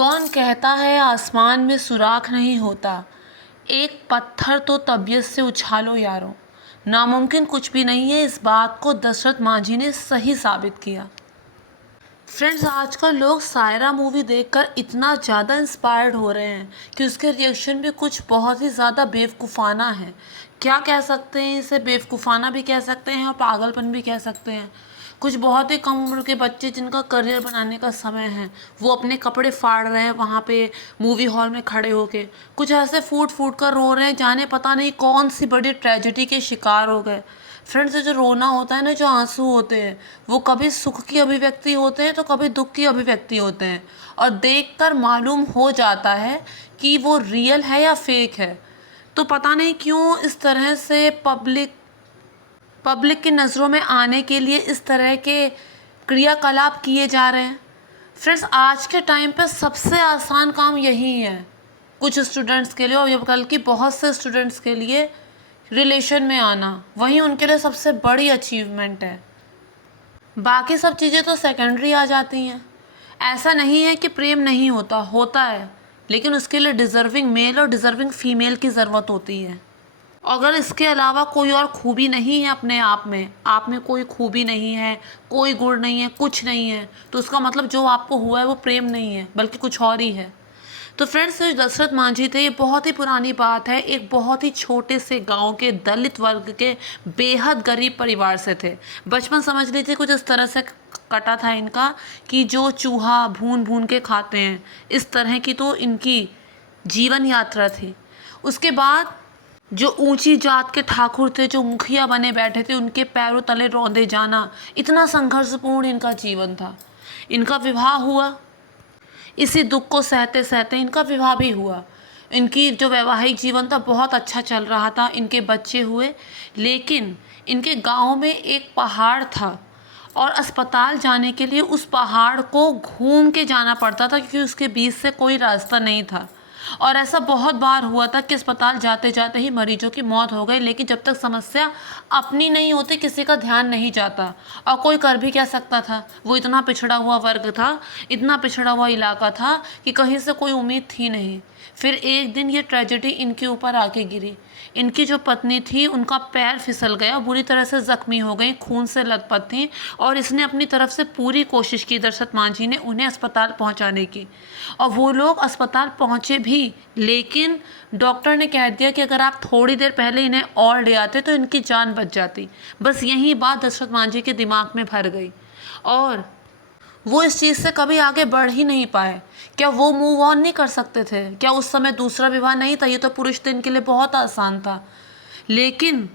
कौन कहता है आसमान में सुराख नहीं होता। एक पत्थर तो तबीयत से उछालो यारो। नामुमकिन कुछ भी नहीं है, इस बात को दशरथ मांझी ने सही साबित किया। फ्रेंड्स, आजकल लोग सायरा मूवी देखकर इतना ज़्यादा इंस्पायर्ड हो रहे हैं कि उसके रिएक्शन भी कुछ बहुत ही ज़्यादा बेवकूफ़ाना है। क्या कह सकते हैं इसे, बेवकूफ़ाना भी कह सकते हैं और पागलपन भी कह सकते हैं। कुछ बहुत ही कम उम्र के बच्चे जिनका करियर बनाने का समय है, वो अपने कपड़े फाड़ रहे हैं वहाँ पे मूवी हॉल में खड़े होके। कुछ ऐसे फूट फूट कर रो रहे हैं जाने पता नहीं कौन सी बड़ी ट्रेजेडी के शिकार हो गए। फ्रेंड्स, जो रोना होता है ना, जो आंसू होते हैं, वो कभी सुख की अभिव्यक्ति होते हैं तो कभी दुख की अभिव्यक्ति होते हैं, और देखकर मालूम हो जाता है कि वो रियल है या फेक है। तो पता नहीं क्यों इस तरह से पब्लिक की नज़रों में आने के लिए इस तरह के क्रियाकलाप किए जा रहे हैं। फ्रेंड्स, आज के टाइम पे सबसे आसान काम यही है कुछ स्टूडेंट्स के लिए, और बल्कि बहुत से स्टूडेंट्स के लिए रिलेशन में आना वही उनके लिए सबसे बड़ी अचीवमेंट है। बाकी सब चीज़ें तो सेकेंडरी आ जाती हैं। ऐसा नहीं है कि प्रेम नहीं होता, होता है, लेकिन उसके लिए डिज़र्विंग मेल और डिज़र्विंग फीमेल की ज़रूरत होती है। अगर इसके अलावा कोई और खूबी नहीं है अपने आप में कोई खूबी नहीं है, कोई गुण नहीं है, कुछ नहीं है, तो उसका मतलब जो आपको हुआ है वो प्रेम नहीं है बल्कि कुछ और ही है। तो फ्रेंड्स, जो दशरथ मांझी थे, ये बहुत ही पुरानी बात है। एक बहुत ही छोटे से गांव के दलित वर्ग के बेहद गरीब परिवार से थे। बचपन समझ लीजिए कुछ इस तरह से कटा था इनका कि जो चूहा भून भून के खाते हैं, इस तरह की तो इनकी जीवन यात्रा थी। उसके बाद जो ऊंची जात के ठाकुर थे, जो मुखिया बने बैठे थे, उनके पैरों तले रौंदे जाना, इतना संघर्षपूर्ण इनका जीवन था। इनका विवाह हुआ, इसी दुख को सहते सहते इनका विवाह भी हुआ। इनकी जो वैवाहिक जीवन था बहुत अच्छा चल रहा था, इनके बच्चे हुए। लेकिन इनके गांव में एक पहाड़ था और अस्पताल जाने के लिए उस पहाड़ को घूम के जाना पड़ता था, क्योंकि उसके बीच से कोई रास्ता नहीं था। और ऐसा बहुत बार हुआ था कि अस्पताल जाते जाते ही मरीजों की मौत हो गई, लेकिन जब तक समस्या अपनी नहीं होती किसी का ध्यान नहीं जाता। और कोई कर भी क्या सकता था, वो इतना पिछड़ा हुआ वर्ग था, इतना पिछड़ा हुआ इलाका था कि कहीं से कोई उम्मीद थी नहीं। फिर एक दिन ये ट्रेजेडी इनके ऊपर आके गिरी। इनकी जो पत्नी थी, उनका पैर फिसल गया, बुरी तरह से ज़ख्मी हो गई, खून से लथपथ थी, और इसने अपनी तरफ से पूरी कोशिश की, दशरथ मांझी ने, उन्हें अस्पताल पहुंचाने की। और वो लोग अस्पताल पहुंचे भी, लेकिन डॉक्टर ने कह दिया कि अगर आप थोड़ी देर पहले इन्हें और ले आते तो इनकी जान बच जाती। बस यही बात दशरथ मांझी के दिमाग में भर गई और वो इस चीज़ से कभी आगे बढ़ ही नहीं पाए। क्या वो मूव ऑन नहीं कर सकते थे? क्या उस समय दूसरा विवाह नहीं था? ये तो पुरुष दिन के लिए बहुत आसान था। लेकिन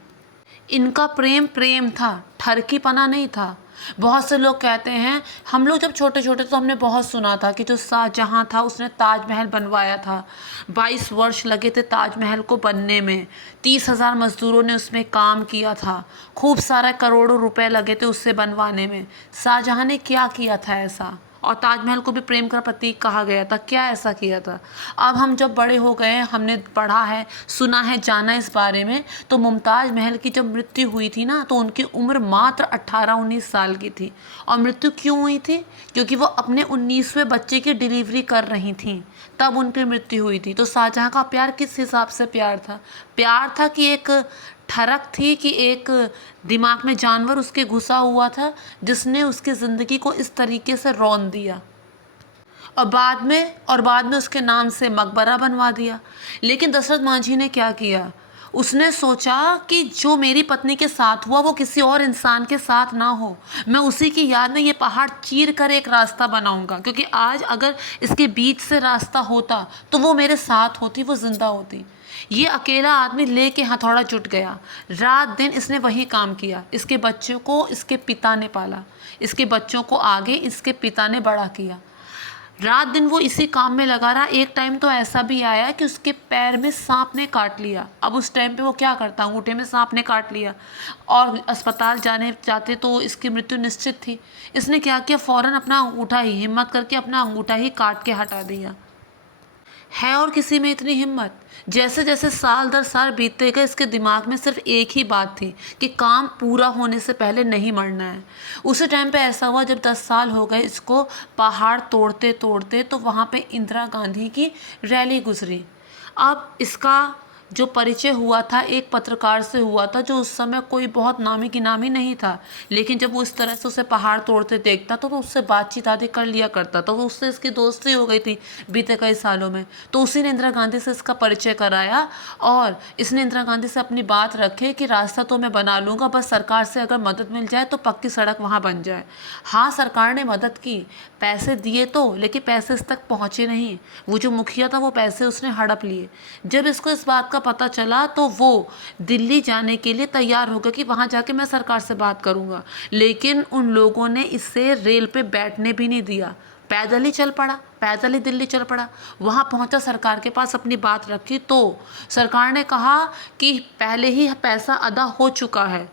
इनका प्रेम प्रेम था, ठरकीपना नहीं था। बहुत से लोग कहते हैं, हम लोग जब छोटे छोटे तो हमने बहुत सुना था कि जो शाहजहाँ था उसने ताजमहल बनवाया था। 22 वर्ष लगे थे ताजमहल को बनने में, 30,000 मजदूरों ने उसमें काम किया था, खूब सारा करोड़ों रुपए लगे थे उससे बनवाने में। शाहजहाँ ने क्या किया था ऐसा? और ताजमहल को भी प्रेम का प्रतीक कहा गया था, क्या ऐसा किया था? अब हम जब बड़े हो गए हैं, हमने पढ़ा है, सुना है, जाना इस बारे में, तो मुमताज़ महल की जब मृत्यु हुई थी ना, तो उनकी उम्र मात्र 18-19 साल की थी। और मृत्यु क्यों हुई थी? क्योंकि वो अपने 19वें बच्चे की डिलीवरी कर रही थी, तब उनकी मृत्यु हुई थी। तो शाहजहाँ का प्यार किस हिसाब से प्यार था? प्यार था कि एक ठरक थी, कि एक दिमाग में जानवर उसके घुसा हुआ था जिसने उसकी ज़िंदगी को इस तरीके से रौंद दिया, और बाद में उसके नाम से मकबरा बनवा दिया। लेकिन दशरथ मांझी ने क्या किया? उसने सोचा कि जो मेरी पत्नी के साथ हुआ वो किसी और इंसान के साथ ना हो। मैं उसी की याद में ये पहाड़ चीर कर एक रास्ता बनाऊंगा, क्योंकि आज अगर इसके बीच से रास्ता होता तो वो मेरे साथ होती, वो जिंदा होती। ये अकेला आदमी लेके हथौड़ा जुट गया। रात दिन इसने वही काम किया। इसके बच्चों को इसके पिता ने पाला, इसके बच्चों को आगे इसके पिता ने बड़ा किया। रात दिन वो इसी काम में लगा रहा। एक टाइम तो ऐसा भी आया कि उसके पैर में सांप ने काट लिया। अब उस टाइम पे वो क्या करता, अंगूठे में सांप ने काट लिया और अस्पताल जाते तो इसकी मृत्यु निश्चित थी। इसने क्या किया, फ़ौरन अपना अंगूठा ही, हिम्मत करके अपना अंगूठा ही काट के हटा दिया। है और किसी में इतनी हिम्मत। जैसे जैसे साल दर साल बीतते गए इसके दिमाग में सिर्फ एक ही बात थी कि काम पूरा होने से पहले नहीं मरना है। उसी टाइम पे ऐसा हुआ जब 10 साल हो गए इसको पहाड़ तोड़ते तोड़ते, तो वहाँ पे इंदिरा गांधी की रैली गुजरी। अब इसका जो परिचय हुआ था एक पत्रकार से हुआ था, जो उस समय कोई बहुत नामी गिनामी नहीं था, लेकिन जब वो इस तरह से उसे पहाड़ तोड़ते देखता तो उससे बातचीत आदि कर लिया करता, तो उससे इसकी दोस्ती हो गई थी बीते कई सालों में। तो उसी ने इंदिरा गांधी से इसका परिचय कराया और इसने इंदिरा गांधी से अपनी बात रखी कि रास्ता तो मैं बना लूँगा, बस सरकार से अगर मदद मिल जाए तो पक्की सड़क वहाँ बन जाए। हाँ, सरकार ने मदद की, पैसे दिए तो, लेकिन पैसे इस तक पहुँचे नहीं। वो जो मुखिया था वो पैसे उसने हड़प लिए। जब इसको इस बात का पता चला तो वो दिल्ली जाने के लिए तैयार हो गया कि वहाँ जाके मैं सरकार से बात करूँगा, लेकिन उन लोगों ने इसे रेल पे बैठने भी नहीं दिया। पैदल ही चल पड़ा, पैदल ही दिल्ली चल पड़ा। वहाँ पहुँचा, सरकार के पास अपनी बात रखी तो सरकार ने कहा कि पहले ही पैसा अदा हो चुका है,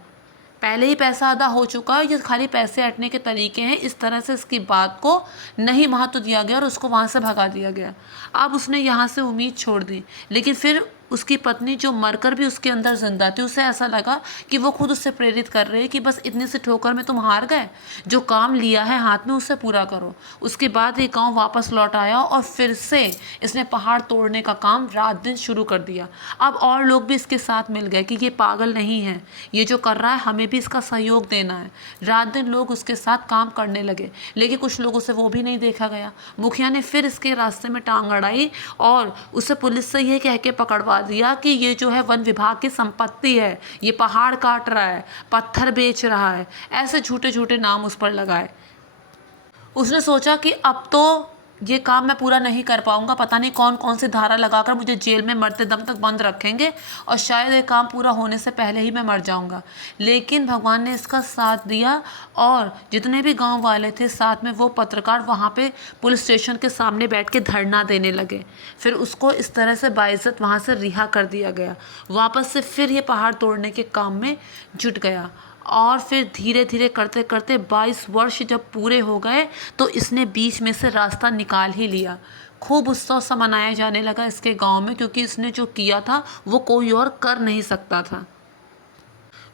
पहले ही पैसा अदा हो चुका है, ये खाली पैसे हटने के तरीके हैं। इस तरह से इसकी बात को नहीं महत्व दिया गया और उसको वहाँ से भगा दिया गया। अब उसने यहाँ से उम्मीद छोड़ दी, लेकिन फिर उसकी पत्नी जो मरकर भी उसके अंदर जिंदा थी, उसे ऐसा लगा कि वो खुद उससे प्रेरित कर रहे हैं कि बस इतनी सी ठोकर में तुम हार गए, जो काम लिया है हाथ में उससे पूरा करो। उसके बाद ये गांव वापस लौट आया और फिर से इसने पहाड़ तोड़ने का काम रात दिन शुरू कर दिया। अब और लोग भी इसके साथ मिल गए कि ये पागल नहीं है, ये जो कर रहा है हमें भी इसका सहयोग देना है। रात दिन लोग उसके साथ काम करने लगे, लेकिन कुछ लोगों से वो भी नहीं देखा गया। मुखिया ने फिर इसके रास्ते में टांग अड़ाई और उसे पुलिस से ये कह के पकड़वा दिया कि ये जो है वन विभाग की संपत्ति है, ये पहाड़ काट रहा है, पत्थर बेच रहा है, ऐसे झूठे झूठे नाम उस पर लगाए। उसने सोचा कि अब तो ये काम मैं पूरा नहीं कर पाऊंगा, पता नहीं कौन कौन सी धारा लगाकर मुझे जेल में मरते दम तक बंद रखेंगे और शायद ये काम पूरा होने से पहले ही मैं मर जाऊंगा। लेकिन भगवान ने इसका साथ दिया और जितने भी गांव वाले थे साथ में, वो पत्रकार वहाँ पे पुलिस स्टेशन के सामने बैठ के धरना देने लगे। फिर उसको इस तरह से बाइज्जत वहाँ से रिहा कर दिया गया। वापस से फिर ये पहाड़ तोड़ने के काम में जुट गया और फिर धीरे धीरे करते करते 22 वर्ष जब पूरे हो गए तो इसने बीच में से रास्ता निकाल ही लिया। खूब उत्सव सा मनाया जाने लगा इसके गांव में, क्योंकि इसने जो किया था वो कोई और कर नहीं सकता था।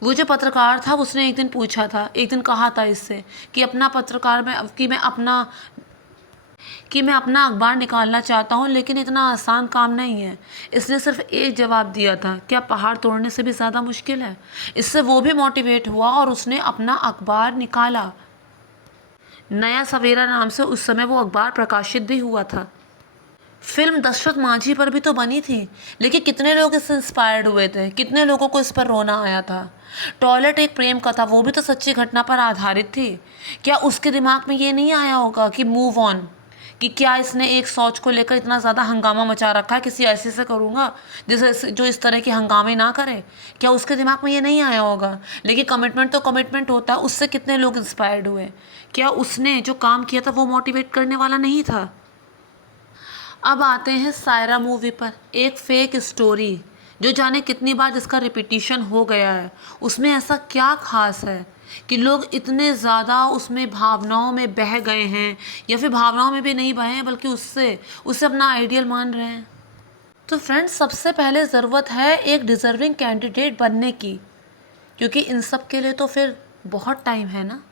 वो जो पत्रकार था उसने एक दिन पूछा था, एक दिन कहा था इससे कि अपना पत्रकार में कि मैं अपना अखबार निकालना चाहता हूँ, लेकिन इतना आसान काम नहीं है। इसने सिर्फ एक जवाब दिया था, क्या पहाड़ तोड़ने से भी ज़्यादा मुश्किल है। इससे वो भी मोटिवेट हुआ और उसने अपना अखबार निकाला। नया सवेरा नाम से उस समय वो अखबार प्रकाशित भी हुआ था। फिल्म दशरथ मांझी पर भी तो बनी थी, लेकिन कितने लोग इससे इंस्पायर्ड हुए थे, कितने लोगों को इस पर रोना आया था। टॉयलेट एक प्रेम कथा, वो भी तो सच्ची घटना पर आधारित थी। क्या उसके दिमाग में ये नहीं आया होगा कि मूव ऑन, कि क्या इसने एक सोच को लेकर इतना ज़्यादा हंगामा मचा रखा है, किसी ऐसे से करूँगा जैसे जो इस तरह के हंगामे ना करे। क्या उसके दिमाग में ये नहीं आया होगा। लेकिन कमिटमेंट तो कमिटमेंट होता है, उससे कितने लोग इंस्पायर्ड हुए। क्या उसने जो काम किया था वो मोटिवेट करने वाला नहीं था। अब आते हैं सायरा मूवी पर, एक फेक स्टोरी जो जाने कितनी बार जिसका रिपीटिशन हो गया है। उसमें ऐसा क्या खास है कि लोग इतने ज़्यादा उसमें भावनाओं में बह गए हैं, या फिर भावनाओं में भी नहीं बहे हैं बल्कि उससे अपना आइडियल मान रहे हैं। तो फ्रेंड्स, सबसे पहले ज़रूरत है एक डिज़र्विंग कैंडिडेट बनने की, क्योंकि इन सब के लिए तो फिर बहुत टाइम है ना।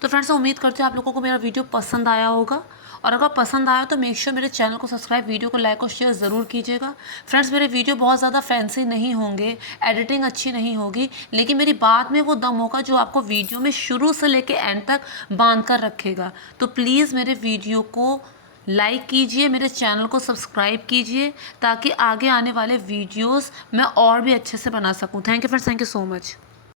तो फ्रेंड्स, उम्मीद करते हैं आप लोगों को मेरा वीडियो पसंद आया होगा, और अगर पसंद आया तो मेक श्योर मेरे चैनल को सब्सक्राइब, वीडियो को लाइक और शेयर ज़रूर कीजिएगा। फ्रेंड्स, मेरे वीडियो बहुत ज़्यादा फैंसी नहीं होंगे, एडिटिंग अच्छी नहीं होगी, लेकिन मेरी बात में वो दम होगा जो आपको वीडियो में शुरू से लेके एंड तक बांध कर रखेगा। तो प्लीज़ मेरे वीडियो को लाइक कीजिए, मेरे चैनल को सब्सक्राइब कीजिए, ताकि आगे आने वाले वीडियोज़ मैं और भी अच्छे से बना सकूँ। Thank you friends, thank you so much.